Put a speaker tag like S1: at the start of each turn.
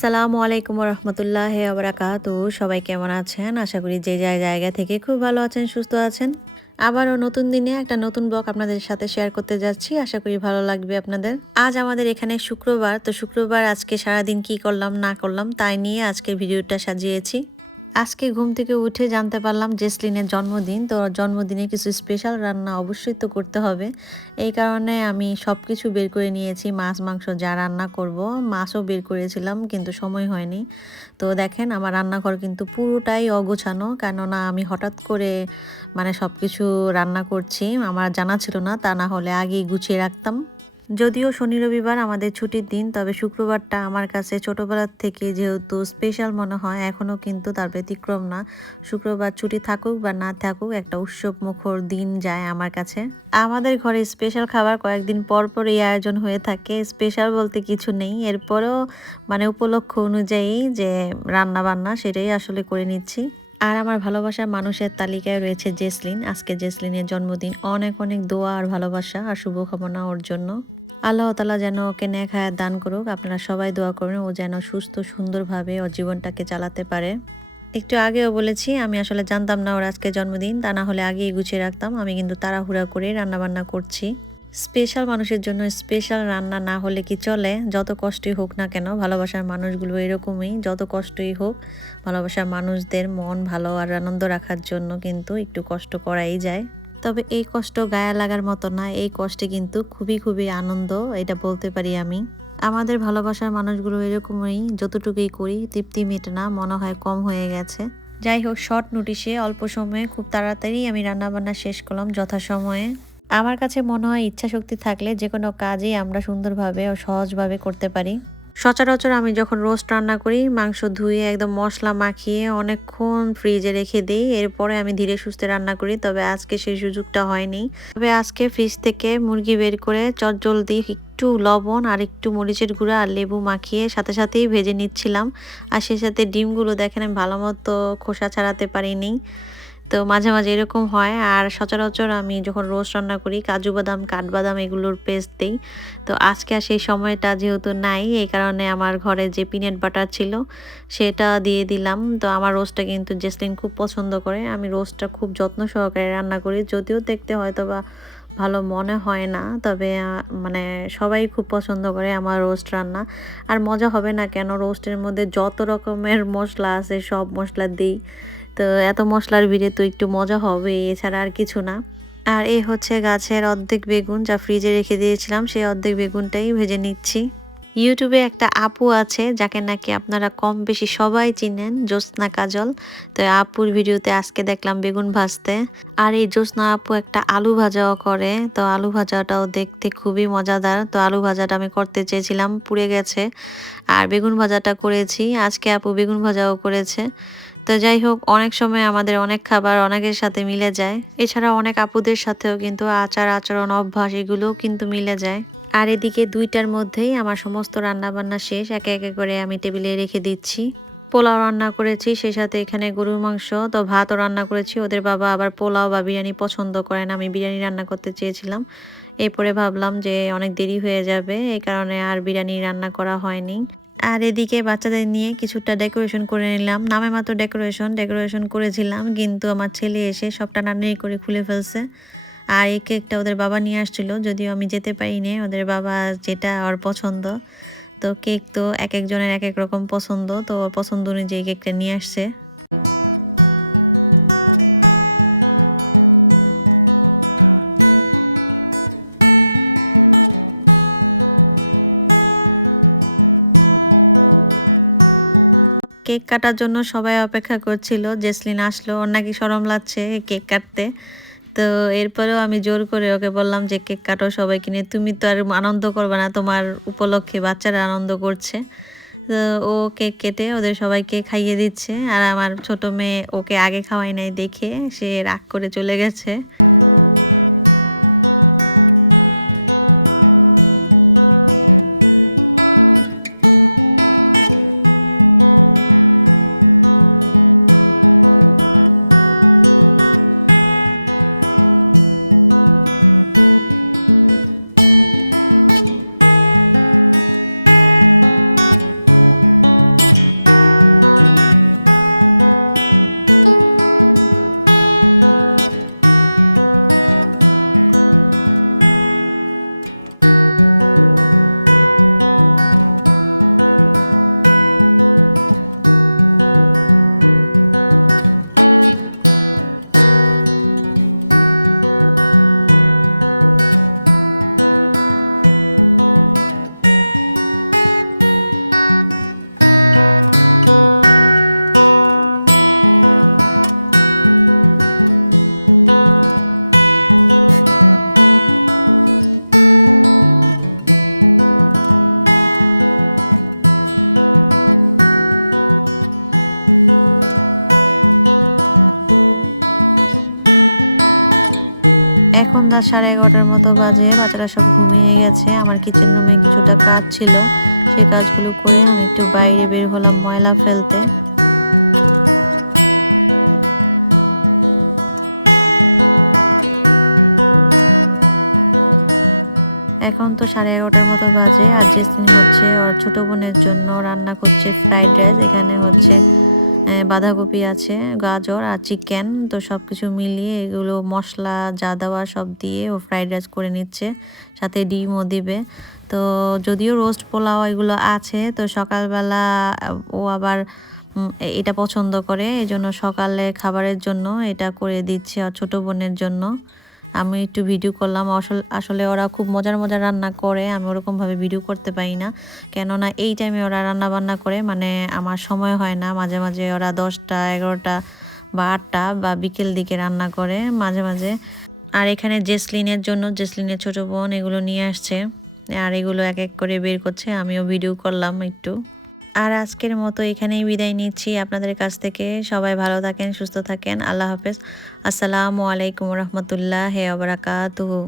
S1: আসসালামু আলাইকুম রহমতুল্লাহ আবরাকাত সবাই কেমন আছেন? আশা করি যে যায় জায়গা থেকে খুব ভালো আছেন, সুস্থ আছেন। আবারও নতুন দিনে একটা নতুন ব্লগ আপনাদের সাথে শেয়ার করতে যাচ্ছি। আশা করি ভালো লাগবে আপনাদের। আজ আমাদের এখানে শুক্রবার। তো শুক্রবার আজকে সারাদিন কি করলাম, না করলাম, তাই নিয়ে আজকে ভিডিওটা সাজিয়েছি। আজকে ঘুম থেকে উঠে জানতে পারলাম জেসলিনের জন্মদিন। তো জন্মদিনে কিছু স্পেশাল রান্না অবশ্যই তো করতে হবে। এই কারণে আমি সব কিছু বের করে নিয়েছি। মাছ, মাংস যা রান্না করব, মাছও বের করেছিলাম, কিন্তু সময় হয়নি। তো দেখেন, আমার রান্নাঘর কিন্তু পুরোটাই অগোছানো, কেননা আমি হঠাৎ করে মানে সব কিছু রান্না করছি। আমার জানা ছিল না, তা না হলে আগেই গুছিয়ে রাখতাম। যদিও শনি রবিবার আমাদের ছুটির দিন, তবে শুক্রবারটা আমার কাছে ছোটবেলার থেকে যেহেতু স্পেশাল মনে হয় এখনও কিন্তু তার ব্যতিক্রম না। শুক্রবার ছুটি থাকুক বা না থাকুক, একটা উৎসব মুখর দিন যায় আমার কাছে। আমাদের ঘরে স্পেশাল খাবার কয়েকদিন পর পর এই আয়োজন হয়ে থাকে। স্পেশাল বলতে কিছু নেই, এরপরেও মানে উপলক্ষ অনুযায়ী যে রান্না বান্না সেটাই আসলে করে নিচ্ছি। আর আমার ভালোবাসার মানুষের তালিকায় রয়েছে জেসলিন। আজকে জেসলিনের জন্মদিন। অনেক অনেক দোয়া আর ভালোবাসা আর শুভকামনা ওর জন্য। আল্লাহ তালা যেন ওকে নেক হায়াত দান করুক। আপনারা সবাই দোয়া করুন, ও যেন সুস্থ, সুন্দরভাবে ও জীবনটাকে চালাতে পারে। একটু আগেও বলেছি, আমি আসলে জানতাম না ওর আজকে জন্মদিন, তা না হলে আগেই গুছিয়ে রাখতাম। আমি কিন্তু তাড়াহুড়া করে রান্নাবান্না করছি। স্পেশাল মানুষের জন্য স্পেশাল রান্না না হলে কি চলে? যত কষ্টই হোক না কেন, ভালোবাসার মানুষগুলো এরকমই। যত কষ্টই হোক, ভালোবাসার মানুষদের মন ভালো আর আনন্দ রাখার জন্য কিন্তু একটু কষ্ট করাই যায়। তবে এই কষ্ট গায়ে লাগার মতো না, এই কষ্টে কিন্তু খুবই খুবই আনন্দ, এটা বলতে পারি আমি। আমাদের ভালোবাসার মানুষগুলো এরকমই, যতটুকুই করি তৃপ্তি মেটে না, মনে হয় কম হয়ে গেছে। যাই হোক, শর্ট নোটিশে অল্প সময়ে খুব তাড়াতাড়ি আমি রান্নাবান্না শেষ করলাম যথাসময়ে। আমার কাছে মনে হয় ইচ্ছা শক্তি থাকলে যে কোনো কাজই আমরা সুন্দরভাবে ও সহজভাবে করতে পারি। সচরাচর আমি যখন রোস্ট রান্না করি, মাংস ধুয়ে একদম মশলা মাখিয়ে অনেকক্ষণ ফ্রিজে রেখে দিই, এরপরে আমি ধীরে সুস্থে রান্না করি, তবে আজকে সেই সুযোগটা হয়নি। তবে আজকে ফ্রিজ থেকে মুরগি বের করে চটজলদি একটু লবণ আর একটু মরিচের গুঁড়া আর লেবু মাখিয়ে সাথে সাথেই ভেজে নিচ্ছিলাম। আর সেই সাথে ডিমগুলো দেখেন আমি ভালো মতো খোসা ছাড়াতে পারিনি। তো মাঝে মাঝে এরকম হয়। আর সচরাচর আমি যখন রোস্ট রান্না করি, কাজু বাদাম, কাঠবাদাম এগুলোর পেস্ট দিই। তো আজকে আর সেই সময়টা যেহেতু নাই, এই কারণে আমার ঘরে যে পিনেট বাটার ছিল, সেটা দিয়ে দিলাম। তো আমার রোস্টটা কিন্তু জেসলিন খুব পছন্দ করে। আমি রোস্টটা খুব যত্ন সহকারে রান্না করি। যদিও দেখতে হয়তো বা ভালো মনে হয় না, তবে মানে সবাই খুব পছন্দ করে আমার রোস্ট রান্না। আর মজা হবে না কেন রোস্টের মধ্যে যত রকমের মশলা আছে, সব মশলা দিই। তো এত মশলার ভিড়ে তো একটু মজা হবে, এছাড়া আর কিছু না। আর এই হচ্ছে গাছের অর্ধেক বেগুন যা ফ্রিজে রেখে দিয়েছিলাম, সেই অর্ধেক বেগুনটাই ভেজে নিচ্ছি। ইউটিউবে একটা আপু আছে, যাকে নাকি আপনারা কম বেশি সবাই চিনেন, জ্যোৎস্না কাজল। তো আপুর ভিডিওতে আজকে দেখলাম বেগুন ভাজতে। আর এই জ্যোৎস্না আপু একটা আলু ভাজাও করে, তো আলু ভাজাটাও দেখতে খুবই মজাদার। তো আলু ভাজাটা আমি করতে চেয়েছিলাম, পুড়ে গেছে। আর বেগুন ভাজাটা করেছি, আজকে আপু বেগুন ভাজাও করেছে। তো যাই হোক, অনেক সময় আমাদের অনেক খাবার অনেকের সাথে মিলে যায়। এছাড়া অনেক আপুদের সাথেও কিন্তু আচার, আচরণ, অভ্যাস এগুলোও কিন্তু মিলে যায়। আর এদিকে দুইটার মধ্যেই আমার সমস্ত রান্না বান্না শেষ। একে একে করে আমি টেবিলে রেখে দিচ্ছি। পোলাও রান্না করেছি সেই সাথে এখানে গরুর মাংস, তো ভাতও রান্না করেছি। ওদের বাবা আবার পোলাও বা বিরিয়ানি পছন্দ করেন আমি বিরিয়ানি রান্না করতে চেয়েছিলাম। এরপরে ভাবলাম যে অনেক দেরি হয়ে যাবে, এই কারণে আর বিরিয়ানি রান্না করা হয়নি। আর এদিকে বাচ্চাদের নিয়ে কিছুটা ডেকোরেশন করে নিলাম। নামে মাত্র ডেকোরেশন ডেকোরেশন করেছিলাম, কিন্তু আমার ছেলে এসে সবটা নান্নাই করে খুলে ফেলছে। আর এই কেকটা ওদের বাবা নিয়ে আসছিল, যদিও আমি যেতে পারিনি, ওদের বাবা যেটা ওর পছন্দ। তো কেক তো এক একজনের এক এক রকম পছন্দ, তো পছন্দ অনুযায়ী কেকটা নিয়ে আসছে। কেক কাটার জন্য সবাই অপেক্ষা করছিল। জেসলিন আসলো, ওর নাকি সরম লাগছে কেক কাটতে। তো এরপরেও আমি জোর করে ওকে বললাম যে, কেক কাটো সবাই কিনে তুমি তো আর আনন্দ করবে না, তোমার উপলক্ষে বাচ্চারা আনন্দ করছে। তো ও কেক কেটে ওদের সবাইকে খাইয়ে দিচ্ছে। আর আমার ছোট মেয়ে ওকে আগে খাওয়াই নাই দেখে সে রাগ করে চলে গেছে। হয়ে গেছে আমার কিচেন গাজর আর চিকেন তো সব কিছু মিলিয়ে এগুলো মশলা, যা দেওয়া সব দিয়ে ও ফ্রাইড রাইস করে নিচ্ছে, সাথে ডিমও দিবে। তো যদিও রোস্ট পোলাও এগুলো আছে, তো সকালবেলা, ও আবার এটা পছন্দ করে এই জন্য সকালে খাবারের জন্য এটা করে দিচ্ছে, আর ছোটো বোনের জন্য। আমি একটু ভিডিও করলাম। আসলে ওরা খুব মজার মজার রান্না করে। আমি ওরকমভাবে ভিডিও করতে পারি না। কেননা এই টাইমে ওরা রান্না বান্না করে মানে আমার সময় হয় না। মাঝে মাঝে ওরা দশটা, এগারোটা বা আটটা বা বিকেল দিকে রান্না করে মাঝে মাঝে। আর এখানে জেসলিনের জন্য, জেসলিনের ছোটো বোন এগুলো নিয়ে আসছে। আর এগুলো এক এক করে বের করছে। আমিও ভিডিও করলাম একটু। আর আজকের মতো এখানেই বিদায় নিচ্ছি। আপনাদের কাছ থেকে সবাই ভালো থাকেন, সুস্থ থাকেন। আল্লাহ হাফেজ। আসসালামু আলাইকুম রহমতুল্লাহ হে আবরাকাতুহু